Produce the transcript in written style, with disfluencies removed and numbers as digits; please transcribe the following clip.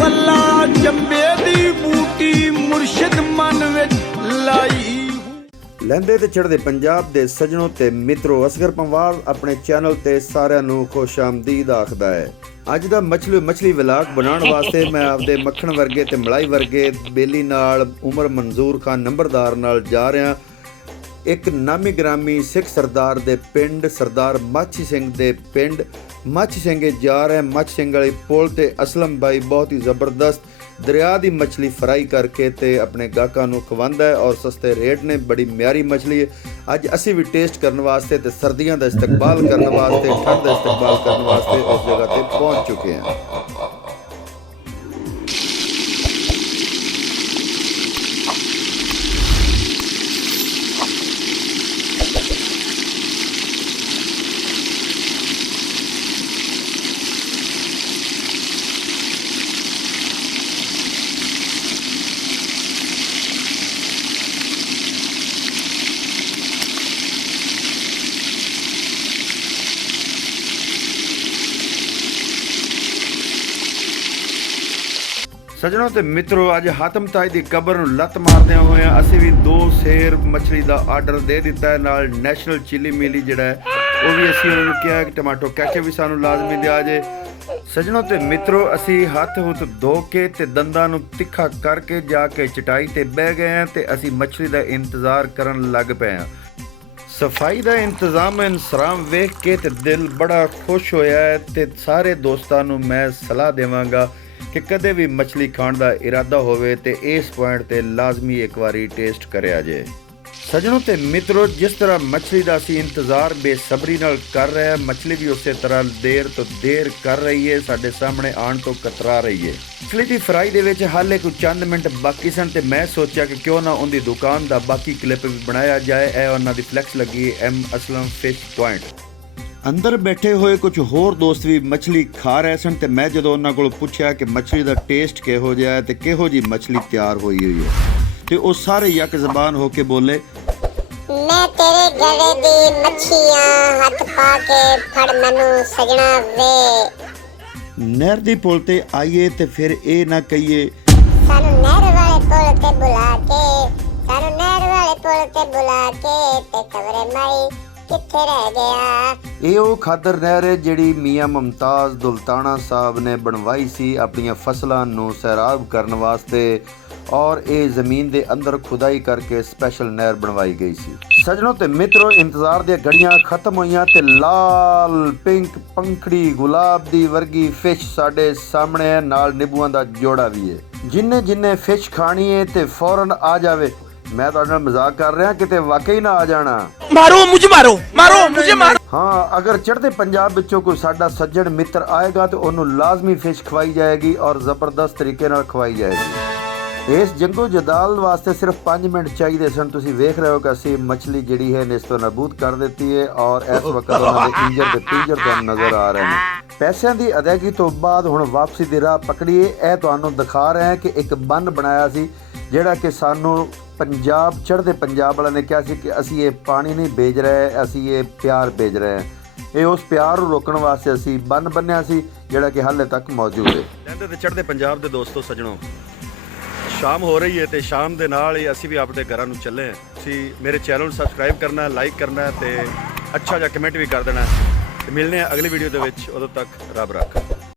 फला चंबे दी बूटी मुर्शिद मन विच लाई। लहंदे ते चढ़दे पंजाब दे सजनों ते मित्रों, असगर पंवार अपने चैनल ते सारिਆਂ ਨੂੰ खुश आमदीद आखदा है। ਅੱਜ ਦਾ ਮਛਲੀ ਵਲਾਗ ਬਣਾਉਣ ਵਾਸਤੇ ਮੈਂ ਆਪਦੇ ਮੱਖਣ ਵਰਗੇ ਤੇ ਮਲਾਈ ਵਰਗੇ ਬੇਲੀ ਨਾਲ ਉਮਰ ਮਨਜ਼ੂਰ ਖਾਨ ਨੰਬਰਦਾਰ ਨਾਲ ਜਾ ਰਿਹਾ। ਇੱਕ ਨਾਮੀ ਗ੍ਰਾਮੀ ਸਿੱਖ ਸਰਦਾਰ ਦੇ ਪਿੰਡ ਸਰਦਾਰ ਮਾਛੀ ਸਿੰਘ ਦੇ ਪਿੰਡ ਮਾਛੀ ਸਿੰਘੇ ਜਾ ਰਹੇ। ਮਾਛੀ ਸਿੰਘ ਵਾਲੀ ਪੁਲ ਤੇ ਅਸਲਮ ਬਾਈ ਬਹੁਤ ਹੀ ਜ਼ਬਰਦਸਤ ਦਰਿਆ ਦੀ ਮਛਲੀ ਫਰਾਈ ਕਰਕੇ ਤੇ ਆਪਣੇ ਗਾਹਕਾਂ ਨੂੰ ਖਵਾਉਂਦਾ ਹੈ ਔਰ ਸਸਤੇ ਰੇਟ ਨੇ। ਬੜੀ ਮਿਆਰੀ ਮਛਲੀ ਹੈ। ਅੱਜ ਅਸੀਂ ਵੀ ਟੇਸਟ ਕਰਨ ਵਾਸਤੇ ਤੇ ਸਰਦੀਆਂ ਦਾ ਇਸਤਕਬਾਲ ਕਰਨ ਵਾਸਤੇ, ਠੰਡ ਦਾ ਇਸਤਕਬਾਲ ਕਰਨ ਵਾਸਤੇ ਉਸ ਜਗ੍ਹਾ ਤੇ ਪਹੁੰਚ ਚੁੱਕੇ ਹਾਂ। सजनों ते मित्रों, अज हातम ताज की कबर नूं लत मारदे होए असीं भी 2 सेर मछली का आर्डर दे दिता है। नाल नैशनल चिली मिली जिहड़ा है वो भी असीं उन्होंने कहा कि टमाटो कैचअप भी सानूं लाजमी दिया जे। सजनों ते मित्रों, असीं हथ हुथ धो के ते दंदां नूं तिखा करके जाके चटाई ते बह गए हैं ते असीं मछली का इंतज़ार करन लग पे हैं। सफाई का इंतजाम इंसराम वेख के ते दिल बड़ा खुश होया है ते सारे दोस्तां नूं मैं सलाह देवांगा कि कदे भी मछली खाण का इरादा होवे ते इस पॉइंट ते लाजमी एक बारी टेस्ट करिया जे। सजनों ते मित्रों, जिस तरह मछली का असीं इंतज़ार बेसब्री नाल कर रहे हैं, मछली भी उस तरह देर तो देर कर रही है, साडे सामने आण तो कतरा रही है। मछली की फ्राई दे विच हाले कुछ चंद मिनट बाकी सन ते मैं सोचा कि क्यों ना उनकी दुकान का बाकी क्लिप भी बनाया जाए। यह उन्हां दी फ्लैक्स लगी एम असलम फिश पॉइंट। अंदर बैठे हुए कुछ होर दोस्त भी मछली खा रहे सन ते मैं जदों उन्हां कोलों पुछया कि मछली का टेस्ट किहो जिहा है ते किहो जी मछली तैयार हुई हुई है ते वो सारे यक ज़बान होके बोले, मैं तेरे गले दी मच्छियां हथ पा के फड़ मैनू सजना वे। नहर दी पुल ते आइए ते फिर ए ना कहिए सानू नहर वाले पुल ते बुला के, सानू नहर वाले पुल ते बुला के ते कवरे मारी किथे रह गया। ਇਹ ਉਹ ਖਾਦਰ ਨਹਿਰ ਹੈ ਜਿਹੜੀ ਮੀਆਂ ਮੁਮਤਾਜ਼ ਦੁਲਤਾਨਾ ਸਾਹਿਬ ਨੇ ਬਣਵਾਈ ਸੀ ਆਪਣੀਆਂ ਫਸਲਾਂ ਨੂੰ ਸੈਰਾਬ ਕਰਨ ਵਾਸਤੇ ਔਰ ਇਹ ਜ਼ਮੀਨ ਦੇ ਅੰਦਰ ਖੁਦਾਈ ਕਰਕੇ ਸਪੈਸ਼ਲ ਨਹਿਰ ਬਣਵਾਈ ਗਈ ਸੀ। ਸਜਣੋ ਤੇ ਮਿੱਤਰੋ, ਇੰਤਜ਼ਾਰ ਦੀਆਂ ਘੜੀਆਂ ਖਤਮ ਹੋਈਆਂ ਤੇ ਲਾਲ ਪਿੰਕ ਪੰਖੜੀ ਗੁਲਾਬ ਦੀ ਵਰਗੀ ਫਿਸ਼ ਸਾਡੇ ਸਾਹਮਣੇ ਹੈ, ਨਾਲ ਨਿੰਬੂਆਂ ਦਾ ਜੋੜਾ ਵੀ ਹੈ। ਜਿੰਨੇ ਫਿਸ਼ ਖਾਣੀ ਹੈ ਤੇ ਫੌਰਨ ਆ ਜਾਵੇ। मैं तुहाडे नाल मजाक कर रहा, किते वाकई ना आ जाना। मारो मुझे, मारो मारो मुझे, मारो। हाँ, अगर चढ़ते पंजाब विचों कोई साडा सज्जन मित्र आएगा तो उन्होंने लाजमी फिश खवाई जाएगी और ज़बरदस्त तरीके नाल खवाई जाएगी। इस जंगो जदाल वास्ते सिर्फ 5 मिनट चाहिए सन। तुसीं वेख रहे हो कि असीं मछली जिहड़ी है निस्तो नबूद कर देती है और इस वक्त उन्हां दे इंजर ते पिंजर तुहानूं नज़र आ रहे हैं। पैसों की अदायगी तो बाद हुण वापसी की राह पकड़ीए। यह तुहानूं दिखा रहे हैं कि एक बन बनाया सी जिहड़ा कि सानूं पंजाब चढ़ते पंजाब वाले ने कहा कि असी ये पानी नहीं भेज रहे, असी ये प्यार भेज रहे हैं। ये उस प्यार को रोकने वास्ते असी बन बन्निया सी जिहड़ा कि हाले तक मौजूद है। लहंदे ते चढ़ते पंजाब दे दोस्तों सजनों, शाम हो रही है तो शाम के नाल ही असी भी अपने घरों चले हैं। तुसीं मेरे चैनल सबसक्राइब करना है, लाइक करना है तो अच्छा जा कमेंट भी कर देना है। मिलने अगली वीडियो दे विच, उदों तक रब रख।